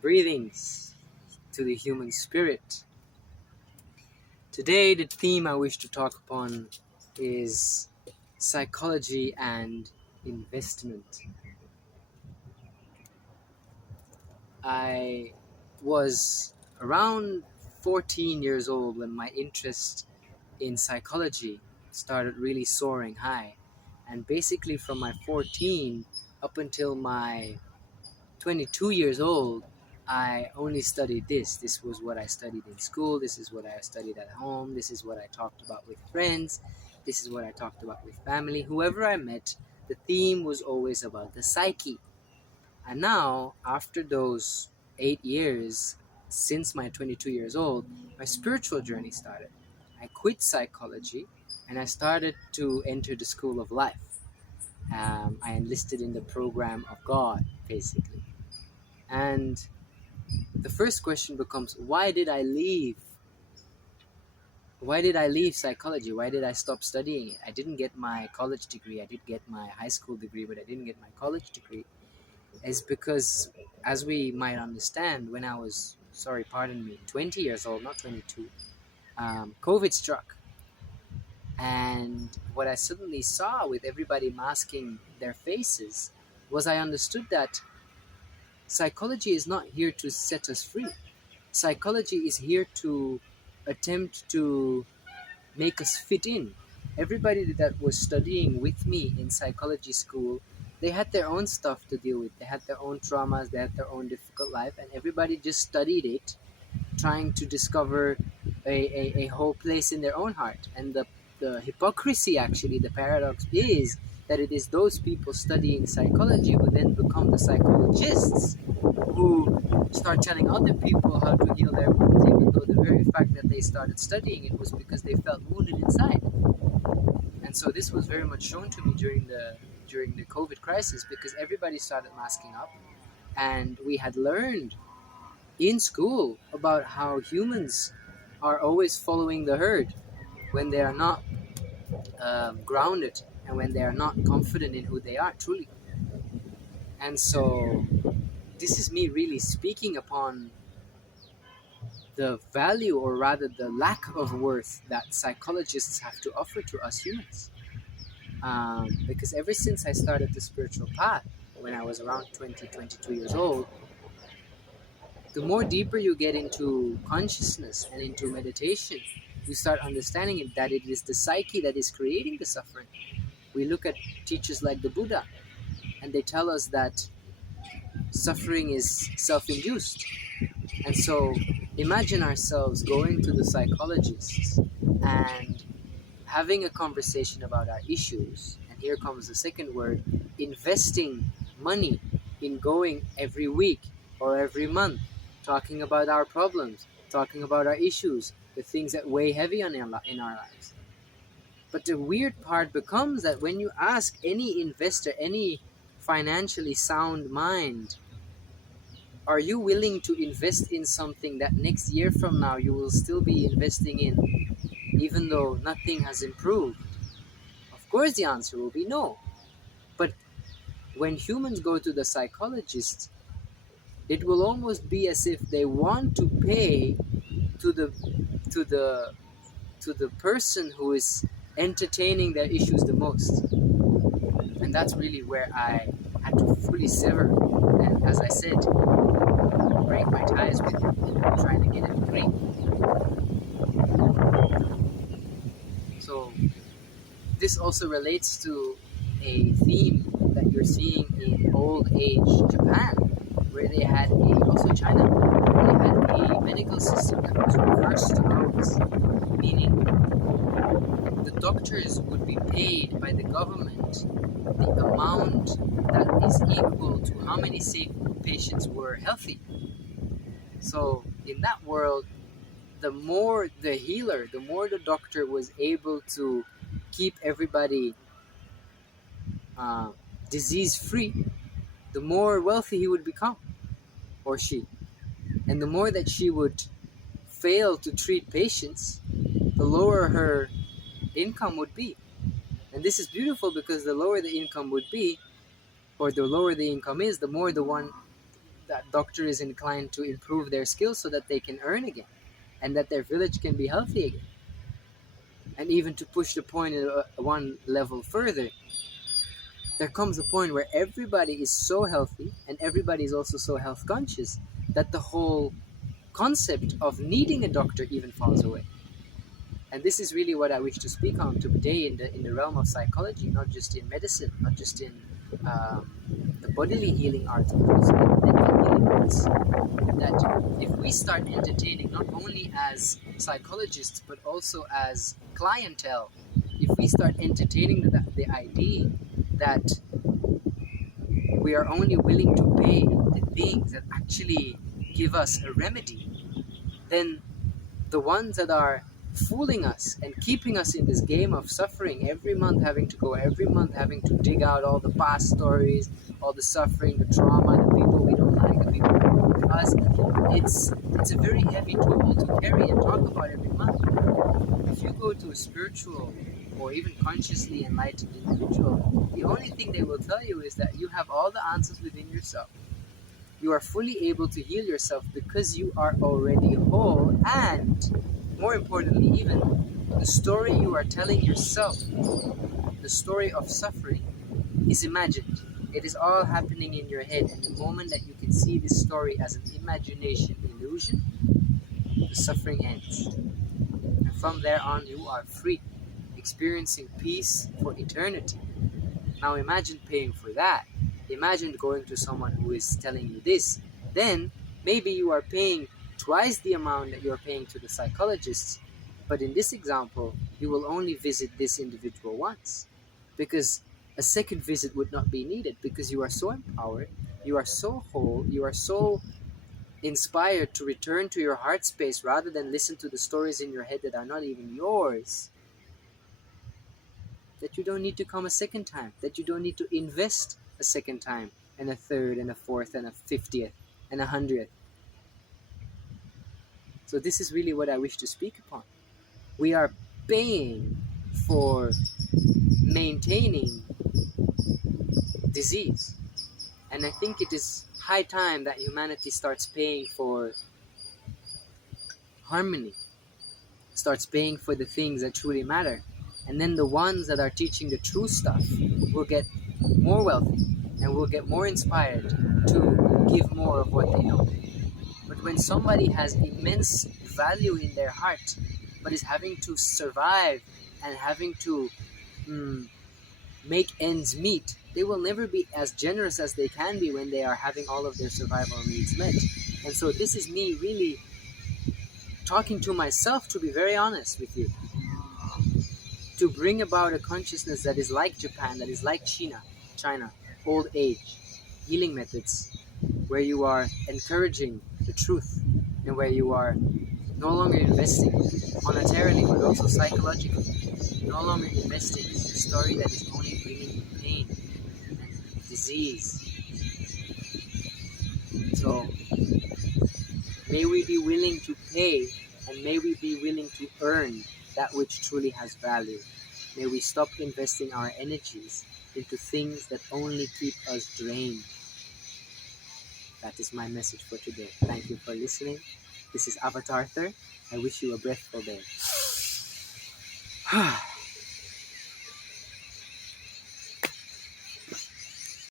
Breathings to the human spirit. Today, the theme I wish to talk upon is psychology and investment. I was around 14 years old when my interest in psychology started really soaring high. And basically from my 14 up until my 22 years old, I only studied this. This was what I studied in school. This is what I studied at home. This is what I talked about with friends. This is what I talked about with family. Whoever I met, the theme was always about the psyche. And now, after those 8 years, since my 22 years old, my spiritual journey started. I quit psychology and I started to enter the school of life. I enlisted in the program of God, basically. And the first question becomes, why did I leave? Why did I leave psychology? Why did I stop studying it? I didn't get my college degree. I did get my high school degree, but I didn't get my college degree. It's because, as we might understand, when I was, 20 years old, not 22, COVID struck. And what I suddenly saw with everybody masking their faces was I understood that psychology is not here to set us free. Psychology is here to attempt to make us fit in. Everybody that was studying with me in psychology school, they had their own stuff to deal with. They had their own traumas, they had their own difficult life, and everybody just studied it, trying to discover a whole place in their own heart. And the hypocrisy, actually, the paradox is that it is those people studying psychology who then become the psychologists who start telling other people how to heal their wounds, even though the very fact that they started studying it was because they felt wounded inside. And so this was very much shown to me during the COVID crisis, because everybody started masking up, and we had learned in school about how humans are always following the herd when they are not grounded and when they are not confident in who they are truly. And so this is me really speaking upon the value, or rather the lack of worth, that psychologists have to offer to us humans. Because ever since I started the spiritual path, when I was around 22 years old, the more deeper you get into consciousness and into meditation, you start understanding it, that it is the psyche that is creating the suffering. We look at teachers like the Buddha, and they tell us that suffering is self-induced. And so imagine ourselves going to the psychologists and having a conversation about our issues. And here comes the second word, investing money in going every week or every month, talking about our problems, talking about our issues, the things that weigh heavy in our lives. But the weird part becomes that when you ask any investor, any financially sound mind, are you willing to invest in something that next year from now you will still be investing in, even though nothing has improved? Of course the answer will be no. But when humans go to the psychologist, it will almost be as if they want to pay to the person who is entertaining their issues the most. And that's really where I had to fully sever, and as I said, break my ties with trying to get it free. So this also relates to a theme that you're seeing in old age Japan, where they had also China, where they had a medical system that was reversed to ours, meaning the doctors would be paid by the government the amount that is equal to how many sick patients were healthy. So in that world, the more the healer, the more the doctor was able to keep everybody disease-free, the more wealthy he would become, or she. And the more that she would fail to treat patients, the lower her income would be. And this is beautiful, because the lower the income would be, or the lower the income is, the more the one that doctor is inclined to improve their skills so that they can earn again and that their village can be healthy again. And even to push the point one level further, there comes a point where everybody is so healthy and everybody is also so health conscious that the whole concept of needing a doctor even falls away. And this is really what I wish to speak on today in the realm of psychology, not just in medicine, not just in the bodily healing arts, but also in the mental healing arts. That if we start entertaining not only as psychologists but also as clientele, if we start entertaining the idea that we are only willing to pay the things that actually give us a remedy, then the ones that are fooling us and keeping us in this game of suffering, every month having to dig out all the past stories, all the suffering, the trauma, the people we don't like, the people who hurt us, it's a very heavy toll to carry and talk about every month. If you go to a spiritual or even consciously enlightened individual, the only thing they will tell you is that you have all the answers within yourself. You are fully able to heal yourself because you are already whole, and more importantly, even the story you are telling yourself, the story of suffering, is imagined. It is all happening in your head, and the moment that you can see this story as an imagination illusion, the suffering ends. And from there on, you are free, experiencing peace for eternity. Now imagine paying for that. Imagine going to someone who is telling you this. Then maybe you are paying twice the amount that you're paying to the psychologists. But in this example, you will only visit this individual once, because a second visit would not be needed, because you are so empowered, you are so whole, you are so inspired to return to your heart space rather than listen to the stories in your head that are not even yours, that you don't need to come a second time, that you don't need to invest a second time, and a third, and a fourth, and a 50th, and 100th. So this is really what I wish to speak upon. We are paying for maintaining disease. And I think it is high time that humanity starts paying for harmony, starts paying for the things that truly matter. And then the ones that are teaching the true stuff will get more wealthy and will get more inspired to give more of what they know. But when somebody has immense value in their heart, but is having to survive and having to make ends meet, they will never be as generous as they can be when they are having all of their survival needs met. And so this is me really talking to myself, to be very honest with you, to bring about a consciousness that is like Japan, that is like China, old age, healing methods, where you are encouraging the truth and where you are no longer investing monetarily but also psychologically, no longer investing in a story that is only bringing you pain and disease. So may we be willing to pay, and may we be willing to earn that which truly has value. May we stop investing our energies into things that only keep us drained. That is my message for today. Thank you for listening. This is Avatar Arthur. I wish you a breathful day.